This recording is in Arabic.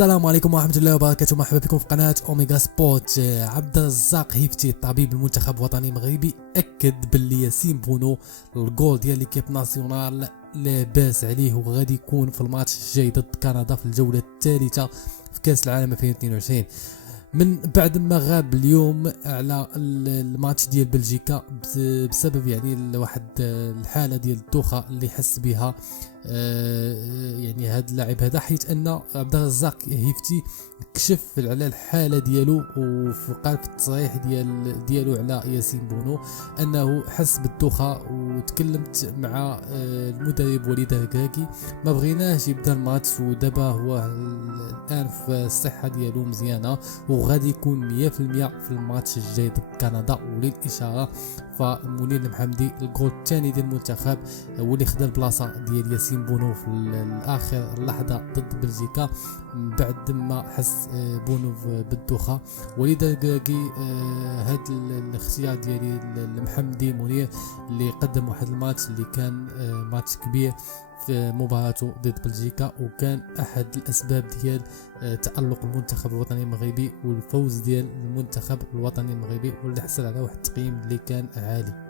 السلام عليكم ورحمة الله وبركاته. مرحبا بكم في قناة أوميغا سبورت. عبد الرزاق هيفتي طبيب المنتخب الوطني المغربي أكد باللي ياسين بونو الجول ديال ليكيب ناسيونال لاباس عليه وغادي يكون في الماتش الجاي ضد كندا في الجولة الثالثة في كأس العالم 2022 من بعد ما غاب اليوم على الماتش ديال بلجيكا بسبب يعني واحد الحالة ديال الدوخة اللي حس بها يعني هذا اللاعب هذا، حيث ان عبد الرزاق هيفتي كشف على الحاله ديالو وقال في التصريح ديالو على ياسين بونو انه حس بالدوخه. وتكلمت مع المدرب وليد الركراكي، ما بغيناش يبدا الماتش ودابا هو الان في الصحه ديالو مزيانه وغادي يكون 100% في الماتش الجاي ضد كندا. وللاشاره فمنير المحمدي الجول الثاني ديال المنتخب هو اللي خدا البلاصه ديال ياسين بونو في الاخر لحظه ضد بلجيكا بعد ما حس بونو بالدوخه. وليد الركراكي هذا الاختيار ديالي المحمدي منير اللي قدم واحد الماتش اللي كان ماتش كبير في مباراته ضد بلجيكا، وكان احد الاسباب ديال تألق المنتخب الوطني المغربي والفوز ديال المنتخب الوطني المغربي، واللي حصل على واحد التقييم اللي كان عالي.